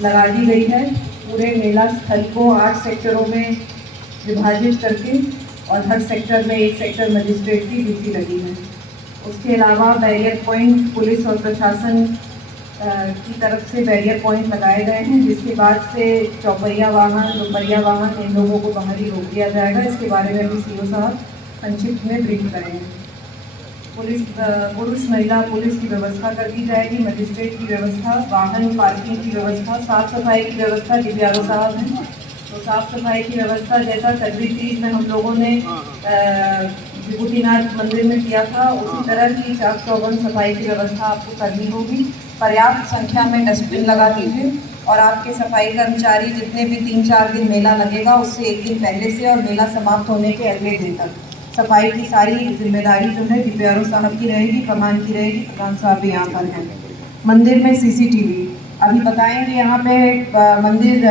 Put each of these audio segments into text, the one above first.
लगा दी गई है। पूरे मेला स्थल को 8 सेक्टरों में विभाजित करके और हर सेक्टर में एक सेक्टर मजिस्ट्रेट की ड्यूटी लगी है। उसके अलावा बैरियर पॉइंट पुलिस और प्रशासन की तरफ से बैरियर पॉइंट लगाए गए हैं, जिसके बाद से चौपहिया वाहन, दोपहिया वाहन, इन लोगों को बाहर ही रोक दिया जाएगा। इसके बारे में भी सीओ साहब संक्षिप्त में ब्रीफ करेंगे। पुरुष महिला पुलिस की व्यवस्था कर दी जाएगी, मजिस्ट्रेट की व्यवस्था, वाहन पार्किंग की व्यवस्था, साफ सफाई की व्यवस्था दिव्यांग साहब हैं। तो साफ सफाई की व्यवस्था जैसा सर्वी तीज में हम लोगों ने विभूतिनाथ मंदिर में किया था, उसी तरह की चाक चौबंद सफाई की व्यवस्था आपको करनी होगी। पर्याप्त संख्या में डस्टबिन लगा दीजिए और आपके सफाई कर्मचारी जितने भी 3-4 दिन मेला लगेगा उससे एक दिन पहले से और मेला समाप्त होने के अगले दिन तक सफाई की सारी जिम्मेदारी जो है DPRO साहब की रहेगी, कमान की रहेगी। प्रधान साहब भी यहाँ पर हैं। मंदिर में CCTV अभी बताएंगे, यहाँ पे मंदिर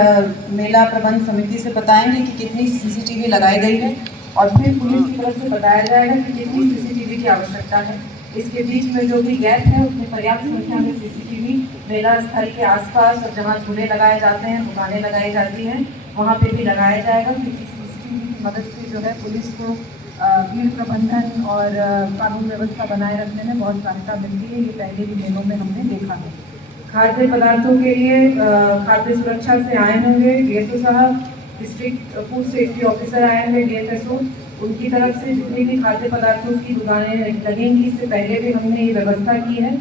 मेला प्रबंध समिति से बताएंगे कि कितनी CCTV लगाई गई है और फिर पुलिस की तरफ से बताया जाएगा कि कितनी CCTV की आवश्यकता है। इसके बीच में जो भी गैप है उसमें पर्याप्त संख्या में CCTV मेला स्थल के आसपास और जहाँ झूले लगाए जाते हैं, दुकानें लगाई जाती हैं, वहाँ पे भी लगाया जाएगा, क्योंकि CCTV की मदद से जो है पुलिस को भीड़ प्रबंधन और कानून व्यवस्था बनाए रखने में बहुत सहायता मिलती है। ये पहले भी मेलों में हमने देखा है। खाद्य पदार्थों के लिए खाद्य सुरक्षा से आए होंगे DSO साहब, डिस्ट्रिक्ट फूड सेफ्टी ऑफिसर आए हैं DFSO, उनकी तरफ से जितनी भी खाद्य पदार्थों की दुकानें लगेंगी, इससे पहले भी हमने ये व्यवस्था की है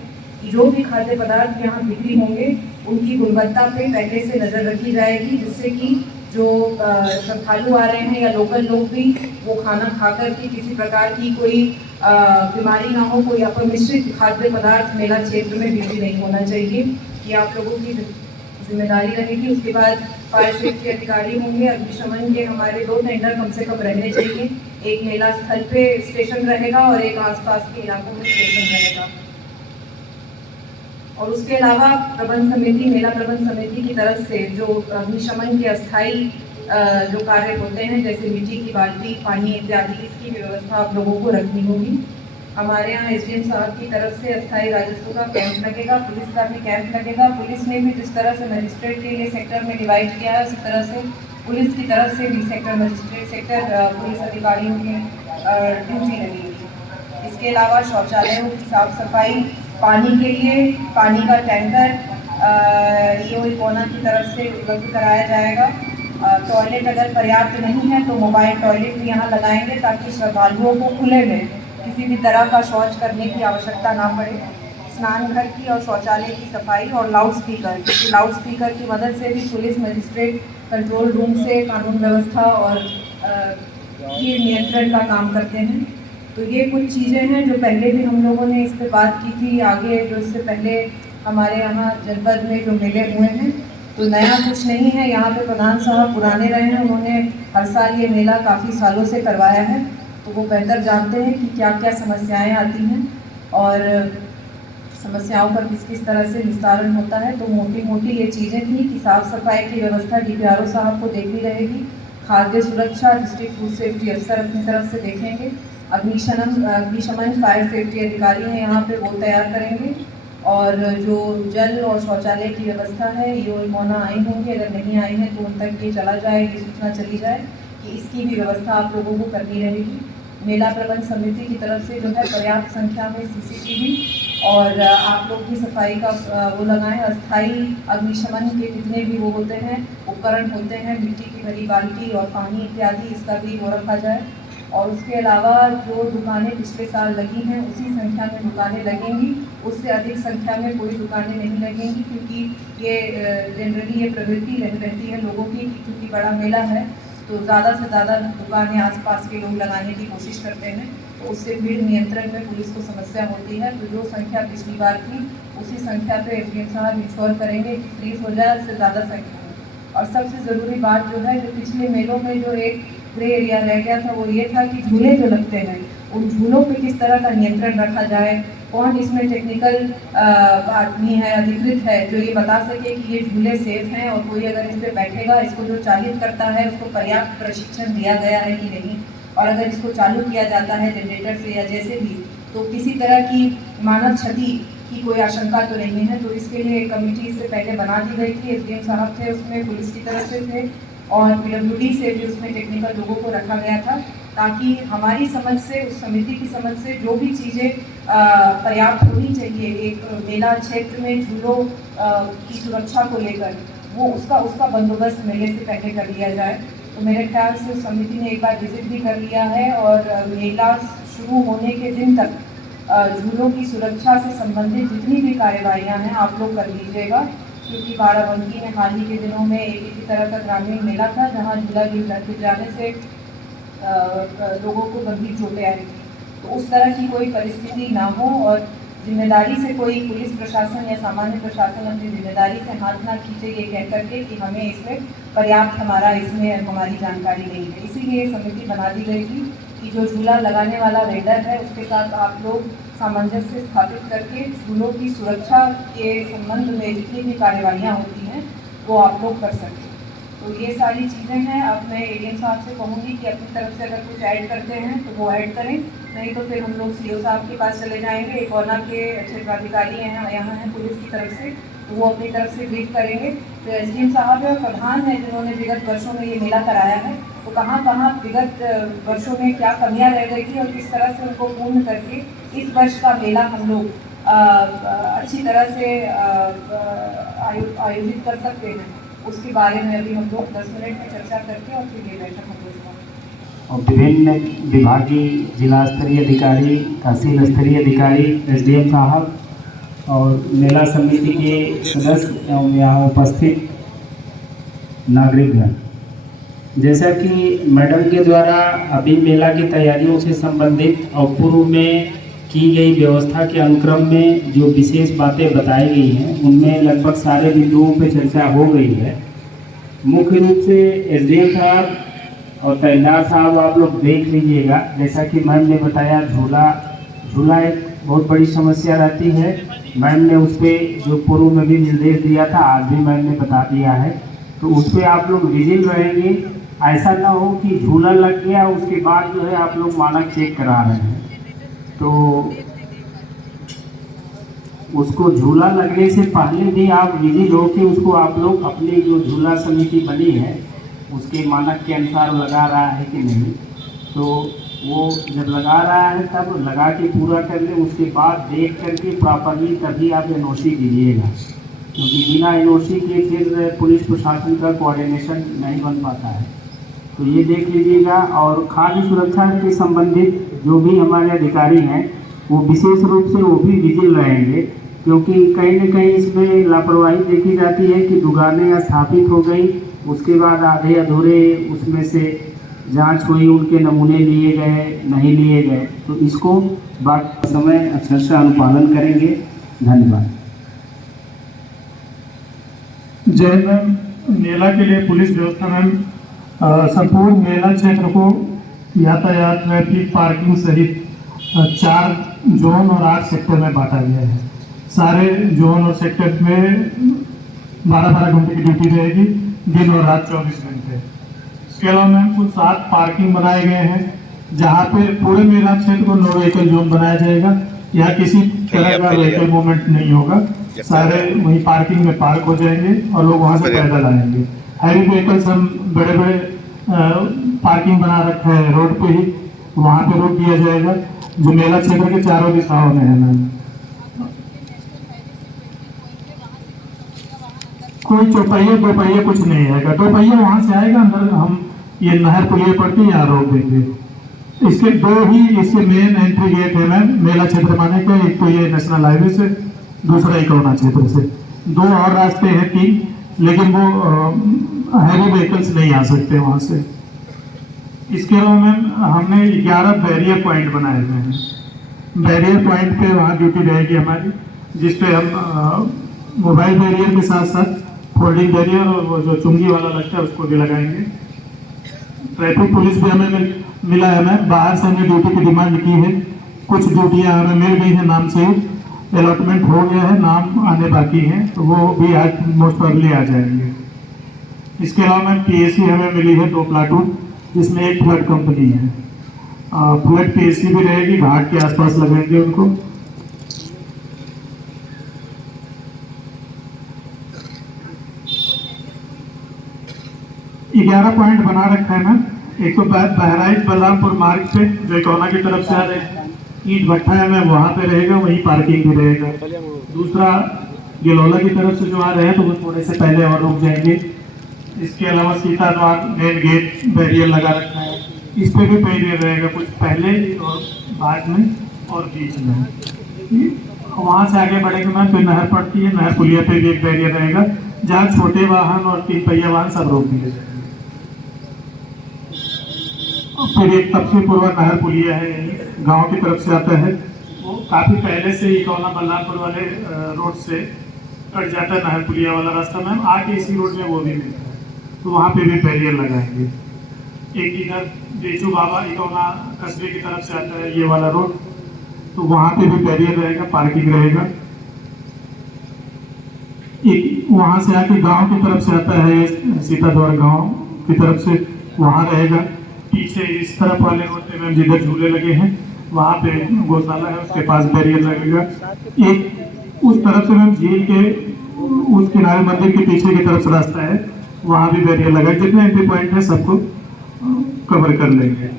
कि जो भी खाद्य पदार्थ यहाँ बिक्री होंगे उनकी गुणवत्ता पे पहले से नज़र रखी जाएगी, जिससे कि जो श्रद्धालु आ रहे हैं या लोकल लोग भी वो खाना खाकर के किसी प्रकार की कोई बीमारी ना हो, कोई अपमिश्रित खाद्य पदार्थ मेला क्षेत्र में बिक्री नहीं होना चाहिए। ये आप लोगों की जिम्मेदारी रहेगी। उसके बाद फायर सेफ्टी अधिकारी होंगे, अग्निशमन के हमारे 2 टेंडर कम से कम रहने चाहिए। एक मेला स्थल पे स्टेशन रहेगा और एक आसपास के इलाकों में स्टेशन रहेगा। और उसके अलावा प्रबंध समिति, मेला प्रबंध समिति की तरफ से जो अग्निशमन के अस्थायी जो कार्य होते हैं, जैसे मिट्टी की बाल्टी, पानी इत्यादि, इसकी व्यवस्था आप लोगों को रखनी होगी। हमारे यहाँ SDM साहब की तरफ से अस्थायी राजस्व का कैंप लगेगा, पुलिस का भी कैंप लगेगा। पुलिस ने भी जिस तरह से मजिस्ट्रेट के लिए सेक्टर में डिवाइड किया है, उसी तरह से पुलिस की तरफ से भी सेक्टर मजिस्ट्रेट, सेक्टर पुलिस अधिकारियों की ड्यूटी लगेगी। इसके अलावा शौचालयों की साफ सफाई, पानी के लिए पानी का टैंकर EO इकोना की तरफ से उपलब्ध कराया जाएगा। टॉयलेट अगर पर्याप्त नहीं है तो मोबाइल टॉयलेट भी यहाँ लगाएंगे, ताकि श्रद्धालुओं को खुले में किसी भी तरह का शौच करने की आवश्यकता ना पड़े। स्नान घर की और शौचालय की सफाई और लाउड स्पीकर, क्योंकि लाउड स्पीकर की मदद से भी पुलिस मजिस्ट्रेट कंट्रोल रूम से कानून व्यवस्था और भीड़ नियंत्रण का काम करते हैं। तो ये कुछ चीज़ें हैं जो पहले भी हम लोगों ने इस पर बात की थी। आगे जो इससे पहले हमारे यहाँ जनपद में जो मेले हुए हैं, तो नया कुछ नहीं है। यहाँ पे प्रधान साहब पुराने रहे हैं, उन्होंने हर साल ये मेला काफ़ी सालों से करवाया है, तो वो बेहतर जानते हैं कि क्या क्या समस्याएं आती हैं और समस्याओं पर किस किस तरह से निस्तारण होता है। तो मोटी मोटी ये चीज़ें थी कि साफ़ सफाई की व्यवस्था DPRO साहब को देखनी रहेगी। खाद्य सुरक्षा डिस्ट्रिक्ट फूड सेफ्टी अफसर अपनी तरफ से देखेंगे। अग्निशमन फायर सेफ्टी अधिकारी हैं यहाँ पे, वो तैयार करेंगे। और जो जल और शौचालय की व्यवस्था है, EO इकोना आई होंगी, अगर नहीं आई है तो उन तक ये चला जाए, ये सूचना चली जाए कि इसकी भी व्यवस्था आप लोगों को करनी रहेगी। मेला प्रबंध समिति की तरफ से जो है पर्याप्त संख्या में CCTV और आप लोग भी सफाई का वो लगाएं। अस्थाई अग्निशमन के जितने भी वो होते हैं, उपकरण होते हैं, मिट्टी की भरी बाल्टी और पानी इत्यादि, इसका भी वो रखा जाए। और उसके अलावा जो दुकानें पिछले साल लगी हैं उसी संख्या में दुकानें लगेंगी, उससे अधिक संख्या में कोई दुकानें नहीं लगेंगी, क्योंकि ये जनरली ये प्रवृत्ति रहती है लोगों की, क्योंकि बड़ा मेला है तो ज़्यादा से ज़्यादा दुकानें आसपास के लोग लगाने की कोशिश करते हैं, तो उससे भीड़ नियंत्रण में पुलिस को समस्या होती है। तो जो संख्या पिछली बार थी उसी संख्या पे SDM साहब इंश्योर करेंगे कि फ्रीज हो जाए, उससे ज़्यादा संख्या में। और सबसे ज़रूरी बात जो है, जो पिछले मेलों में जो एक ग्रे एरिया रह गया था, वो ये था कि झूले जो लगते हैं उन झूलों पे किस तरह का नियंत्रण रखा जाए। कौन इसमें टेक्निकल आदमी है, अधिकृत है, जो ये बता सके कि ये झूले सेफ हैं और कोई अगर इस पर बैठेगा, इसको जो चालित करता है उसको पर्याप्त प्रशिक्षण दिया गया है कि नहीं, और अगर इसको चालू किया जाता है जनरेटर से या जैसे भी, तो किसी तरह की मानव क्षति की कोई आशंका तो नहीं है। तो इसके लिए एक कमेटी इससे पहले बना दी गई थी, एसडीएम साहब थे उसमें, पुलिस की तरफ से थे और पीडब्ल्यूडी से भी उसमें टेक्निकल लोगों को रखा गया था, ताकि हमारी समझ से, उस समिति की समझ से जो भी चीज़ें पर्याप्त होनी चाहिए एक मेला क्षेत्र में झूलों की सुरक्षा को लेकर, वो उसका बंदोबस्त मेले से पहले कर लिया जाए। तो मेरे ख्याल से उस समिति ने एक बार विजिट भी कर लिया है और मेला शुरू होने के दिन तक झूलों की सुरक्षा से संबंधित जितनी भी कार्यवाहियाँ हैं आप लोग कर लीजिएगा, क्योंकि बाराबंकी में हाल ही के दिनों में एक इसी तरह का ग्रामीण मेला था जहाँ झूला गिर जाने से लोगों को गंभीर चोटें आई थी। तो उस तरह की कोई परिस्थिति ना हो और जिम्मेदारी से कोई पुलिस प्रशासन या सामान्य प्रशासन अपनी जिम्मेदारी से हाथ ना खींचे ये कह करके कि हमें इसमें पर्याप्त हमारी जानकारी नहीं है। इसीलिए समिति बना दी गई थी कि जो झूला लगाने वाला वेंडर है उसके साथ आप लोग सामंजस्य स्थापित करके झूलों की सुरक्षा के संबंध में जितनी भी कार्यवाहियाँ होती हैं वो आप लोग कर सकें। तो ये सारी चीज़ें हैं। अब मैं एडीएम साहब से कहूँगी कि अपनी तरफ से अगर कुछ ऐड करते हैं तो वो ऐड करें, नहीं तो फिर हम लोग सीओ साहब के पास चले जाएंगे। एक और के क्षेत्राधिकारी हैं यहाँ हैं पुलिस की तरफ से, तो वो अपनी तरफ से ब्रीफ करेंगे। तो एसडीएम साहब है और प्रधान है जिन्होंने विगत वर्षों में ये मेला कराया है, तो कहाँ कहाँ विगत वर्षों में क्या कमियाँ रह गई थी और किस तरह से उनको पूर्ण करके इस वर्ष का मेला हम लोग अच्छी तरह से आयोजित कर सकते हैं, उसके बारे में अभी हम लोग 10 मिनट में चर्चा करके और फिर ये बैठक हम लोग और विभिन्न विभागीय जिला स्तरीय अधिकारी, तहसील स्तरीय अधिकारी, एसडीएम साहब और मेला समिति के सदस्य एवं यहाँ उपस्थित नागरिकगण, जैसा कि मैडम के द्वारा अभी मेला की तैयारियों से संबंधित और पूर्व में की गई व्यवस्था के अनुक्रम में जो विशेष बातें बताई गई हैं उनमें लगभग सारे बिंदुओं पर चर्चा हो गई है। मुख्य रूप से एसडीएम साहब और तहसीलदार साहब आप लोग देख लीजिएगा, जैसा कि मैम ने बताया झूला एक बहुत बड़ी समस्या रहती है। मैम ने उस पर जो पूर्व में भी निर्देश दिया था, आज भी मैम ने बता दिया है, तो उस पर आप लोग विजिल रहेंगे। ऐसा ना हो कि झूला लग गया उसके बाद जो है आप लोग मानक चेक करा रहे हैं, तो उसको झूला लगने से पहले भी आप विजिल हो के उसको आप लोग अपनी जो झूला समिति बनी है उसके मानक के अनुसार लगा रहा है कि नहीं, तो वो जब लगा रहा है तब लगा के पूरा कर ले, उसके बाद देख करके प्रॉपरली तभी आप एनओसी दीजिएगा, क्योंकि बिना एनओसी के फिर पुलिस प्रशासन का कोऑर्डिनेशन नहीं बन पाता है। तो ये देख लीजिएगा। और खाद्य सुरक्षा के संबंधित जो भी हमारे अधिकारी हैं वो विशेष रूप से वो भी विजिल रहेंगे, क्योंकि कहीं न कहीं इसमें लापरवाही देखी जाती है कि दुकानें स्थापित हो गई, उसके बाद आधे अधूरे उसमें से जांच हुई, उनके नमूने लिए गए नहीं लिए गए, तो इसको बाकी समय अक्षर से अनुपालन करेंगे। धन्यवाद। जय मैम। मेला के लिए पुलिस व्यवस्था मैम संपूर्ण मेला क्षेत्र को यातायात, ट्रैफिक, पार्किंग सहित 4 जोन और 8 सेक्टर में बांटा गया है। सारे जोन और सेक्टर में 12-12 घंटे की ड्यूटी रहेगी, दिन और रात 24 घंटे। इसके अलावा मैम कुल 7 पार्किंग बनाए गए हैं, जहाँ पे पूरे मेला क्षेत्र को नो व्हीकल जोन बनाया जाएगा। यहाँ किसी तरह का व्हीकल मूवमेंट नहीं होगा, सारे वहीं पार्किंग में पार्क हो जाएंगे और लोग वहाँ से पैदल आएंगे। हैवी व्हीकल्स हम बड़े बड़े पार्किंग बना रखा है रोड पे ही, वहाँ पे रोक दिया जाएगा, जो मेला क्षेत्र के चारों दिशाओं में है मैम। कोई चौपहिया दोपहिया कुछ नहीं आएगा, दोपहिया वहाँ से आएगा अंदर, हम ये नहर पुलिया पड़ती है यहाँ रोक देंगे। इसके 2 ही इसके मेन एंट्री गेट है मैम मेला क्षेत्र माने का, एक तो ये नेशनल हाईवे से, दूसरा इकौना क्षेत्र से। 2 और रास्ते हैं 3, लेकिन वो हैवी व्हीकल्स नहीं आ सकते वहाँ से। इसके अलावा मैम हमने 11 बैरियर पॉइंट बनाए हुए हैं। बैरियर पॉइंट पे वहाँ ड्यूटी रहेगी हमारी, जिसपे हम मोबाइल बैरियर के साथ साथ फोल्डिंग बैरियर और वो जो चुंगी वाला लगता है उसको भी लगाएंगे। ट्रैफिक पुलिस भी हमें मिला है मैम, बाहर से हमने ड्यूटी की डिमांड की है, कुछ ड्यूटियाँ हमें मिल गई हैं, नाम से अलॉटमेंट हो गया है, नाम आने बाकी हैं, तो वो भी आज मोस्ट प्रोबेबली आ जाएंगे। इसके अलावा मैम पीएससी हमें मिली है 2 प्लाटून, जिसमें एक फ्लड कंपनी है। फ्लड पीएससी भी रहेगी, घाट के आसपास लगेंगे उनको। 11 पॉइंट बना रखा है मैम। एक तो बहराइच बलरामपुर मार्ग पे जो इकोना की तरफ से आ रहे हैं, ईंट भट्टा है मैम, वहाँ पे रहेगा, वहीं पार्किंग भी रहेगा। दूसरा गिलौला की तरफ से जो आ रहे हैं तो वो थोड़े से पहले और रुक जाएंगे। इसके अलावा सीता द्वार मेन गेट बैरियर लगा रखा है, इस पे भी बैरियर रहेगा, कुछ पहले और बाद में और बीच में। वहाँ से आगे बढ़ेंगे मैम, फिर नहर पड़ती है, नहर पुलिया पे भी एक बैरियर रहेगा, जहाँ छोटे वाहन और 3 पहिया वाहन सब रोक दिए जाएंगे। फिर एक तपसीपुर नहर पुलिया है, गांव की तरफ से आता है, वो काफी पहले से ही इकोना बलरामपुर वाले रोड से कट जाता है नहर पुलिया वाला रास्ता मैम, आके इसी रोड में वो भी मिलता है, तो वहाँ पे भी बैरियर लगाएंगे। एक इधर बेचू बाबा इकोना कस्बे की तरफ से आता है ये वाला रोड, तो वहाँ पे भी बैरियर रहेगा, पार्किंग रहेगा। एक वहाँ से आके गांव की तरफ से आता है सीताद्वार गांव की तरफ से, वहाँ रहेगा। पीछे इस तरफ वाले रोड पे मैम जिधर झूले लगे हैं वहाँ पे गौशाला है, उसके पास बैरियर लगेगा। एक उस तरफ से मैम झील के उस किनारे मंदिर के पीछे की तरफ से रास्ता है, वहाँ भी बैरियर लगा। जितने एंट्री पॉइंट है सबको कवर कर लेंगे।